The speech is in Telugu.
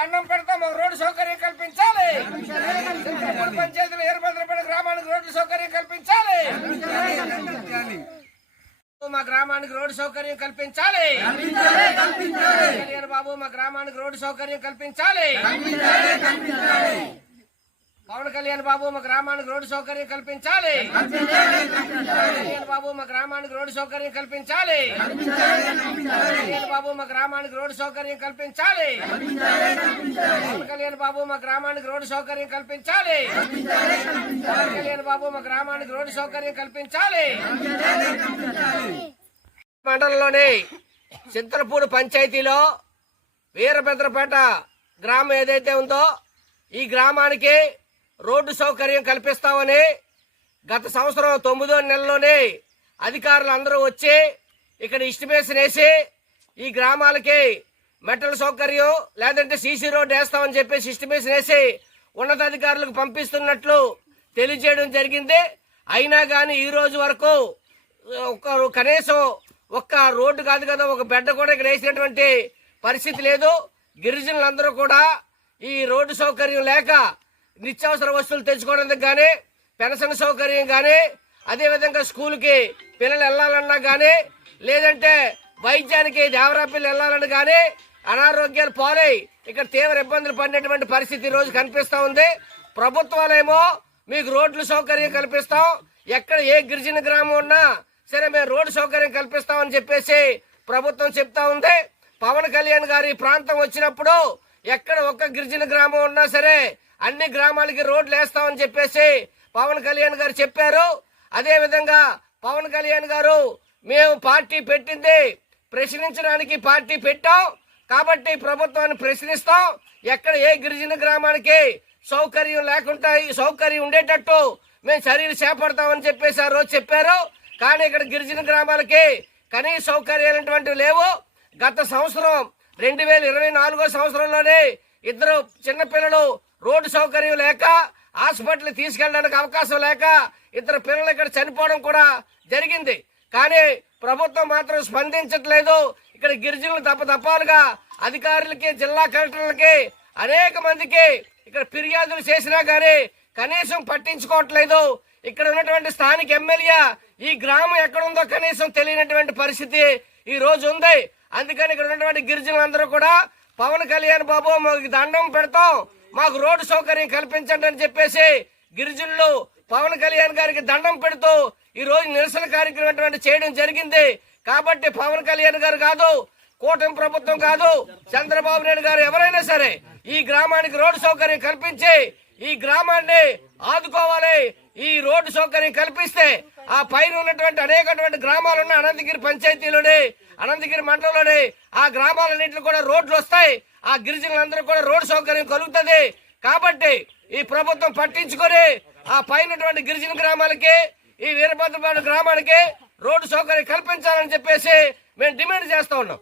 దండం పెడతాం. రోడ్డు సౌకర్యం కల్పించాలి. పంచాయతీలు ఏర్పడిన గ్రామానికి రోడ్డు సౌకర్యం కల్పించాలి. మా గ్రామానికి రోడ్డు సౌకర్యం కల్పించాలి. బాబు మా గ్రామానికి రోడ్డు సౌకర్యం కల్పించాలి. పవన్ కళ్యాణ్ బాబు మా గ్రామానికి రోడ్డు సౌకర్యం కల్పించాలి. బాబు మా గ్రామానికి రోడ్డు సౌకర్యం కల్పించాలి. బాబు మా గ్రామానికి రోడ్డు సౌకర్యం కల్పించాలి. పవన్ కళ్యాణ్ బాబు మా గ్రామానికి రోడ్డు సౌకర్యం కల్పించాలి. పవన్ కళ్యాణ్ బాబు మా గ్రామానికి రోడ్డు సౌకర్యం కల్పించాలి. మండలంలోని చింతలపూడి పంచాయతీలో వీరభద్రపేట గ్రామం ఏదైతే ఉందో ఈ గ్రామానికి రోడ్డు సౌకర్యం కల్పిస్తామని గత సంవత్సరం 9వ నెలలోనే అధికారులు అందరూ వచ్చి ఇక్కడ ఎస్టిమేషన్ వేసి ఈ గ్రామాలకి మెటల్ సౌకర్యం లేదంటే సీసీ రోడ్డు వేస్తామని చెప్పేసి ఎస్టిమేషన్ వేసి ఉన్నతాధికారులకు పంపిస్తున్నట్లు తెలియజేయడం జరిగింది. అయినా కానీ ఈ రోజు వరకు కనీసం ఒక్క రోడ్డు కాదు కదా, ఒక బెడ్ కూడా ఇక్కడ వేసినటువంటి పరిస్థితి లేదు. గిరిజనులందరూ కూడా ఈ రోడ్డు సౌకర్యం లేక నిత్యావసర వస్తువులు తెచ్చుకోవడానికి కానీ, పెన్షన్ సౌకర్యం కానీ, అదేవిధంగా స్కూల్కి పిల్లలు వెళ్ళాలన్నా కానీ, లేదంటే వైద్యానికి దేవరాపల్లి వెళ్ళాలని కానీ అనారోగ్యాలు పాలై ఇక్కడ తీవ్ర ఇబ్బందులు పడినటువంటి పరిస్థితి ఈ రోజు కనిపిస్తా ఉంది. ప్రభుత్వాలేమో మీకు రోడ్లు సౌకర్యం కల్పిస్తాం, ఎక్కడ ఏ గిరిజన గ్రామం ఉన్నా సరే మేము రోడ్డు సౌకర్యం కల్పిస్తామని చెప్పేసి ప్రభుత్వం చెప్తా ఉంది. పవన్ కళ్యాణ్ గారి ప్రాంతం వచ్చినప్పుడు ఎక్కడ ఒక్క గిరిజన గ్రామం ఉన్నా సరే అన్ని గ్రామాలకి రోడ్లు వేస్తామని చెప్పేసి పవన్ కళ్యాణ్ గారు చెప్పారు. అదే విధంగా పవన్ కళ్యాణ్ గారు మేము పార్టీ పెట్టింది ప్రశ్నించడానికి పార్టీ పెట్టాం కాబట్టి ప్రభుత్వాన్ని ప్రశ్నిస్తాం, ఎక్కడ ఏ గిరిజన గ్రామానికి సౌకర్యం లేకుండా సౌకర్యం ఉండేటట్టు మేము చర్యలు చేపడతామని చెప్పేసి ఆ రోజు చెప్పారు. కానీ ఇక్కడ గిరిజన గ్రామాలకి కనీస సౌకర్యాలు లేవు. గత సంవత్సరం 2024 సంవత్సరంలోనే ఇద్దరు చిన్నపిల్లలు రోడ్డు సౌకర్యం లేక హాస్పిటల్ తీసుకెళ్ళడానికి అవకాశం లేక ఇద్దరు పిల్లలు ఇక్కడ చనిపోవడం కూడా జరిగింది. కానీ ప్రభుత్వం మాత్రం స్పందించట్లేదు. ఇక్కడ గిరిజనులు తప్పతప్పాలుగా అధికారులకి, జిల్లా కలెక్టర్లకి, అనేక మందికి ఇక్కడ ఫిర్యాదులు చేసినా గానీ కనీసం పట్టించుకోవట్లేదు. ఇక్కడ ఉన్నటువంటి స్థానిక ఎమ్మెల్యే ఈ గ్రామం ఎక్కడుందో కనీసం తెలియనటువంటి పరిస్థితి ఈ రోజు ఉంది. అందుకని ఇక్కడ ఉన్నటువంటి గిరిజనులందరూ కూడా పవన్ కళ్యాణ్ బాబు మాకు దండం పెడతాం, మాకు రోడ్డు సౌకర్యం కల్పించండి అని చెప్పేసి గిరిజనులు పవన్ కళ్యాణ్ గారికి దండం పెడుతూ ఈ రోజు నిరసన కార్యక్రమం చేయడం జరిగింది. కాబట్టి పవన్ కళ్యాణ్ గారు కాదు, కూటమి ప్రభుత్వం కాదు, చంద్రబాబు నాయుడు గారు ఎవరైనా సరే ఈ గ్రామానికి రోడ్డు సౌకర్యం కల్పించి ఈ గ్రామాన్ని ఆదుకోవాలి. ఈ రోడ్డు సౌకర్యం కల్పిస్తే ఆ పైన ఉన్నటువంటి అనేకటువంటి గ్రామాలున్న అనంతగిరి పంచాయతీలోని, అనంతగిరి మండలంలోని ఆ గ్రామాలన్నింటిలో కూడా రోడ్లు వస్తాయి. ఆ గిరిజనులందరూ కూడా రోడ్డు సౌకర్యం కలుగుతుంది. కాబట్టి ఈ ప్రభుత్వం పట్టించుకొని ఆ పైన గిరిజన గ్రామాలకి, ఈ వీరభద్రపేట గ్రామానికి రోడ్డు సౌకర్యం కల్పించాలని చెప్పేసి మేము డిమాండ్ చేస్తా ఉన్నాం.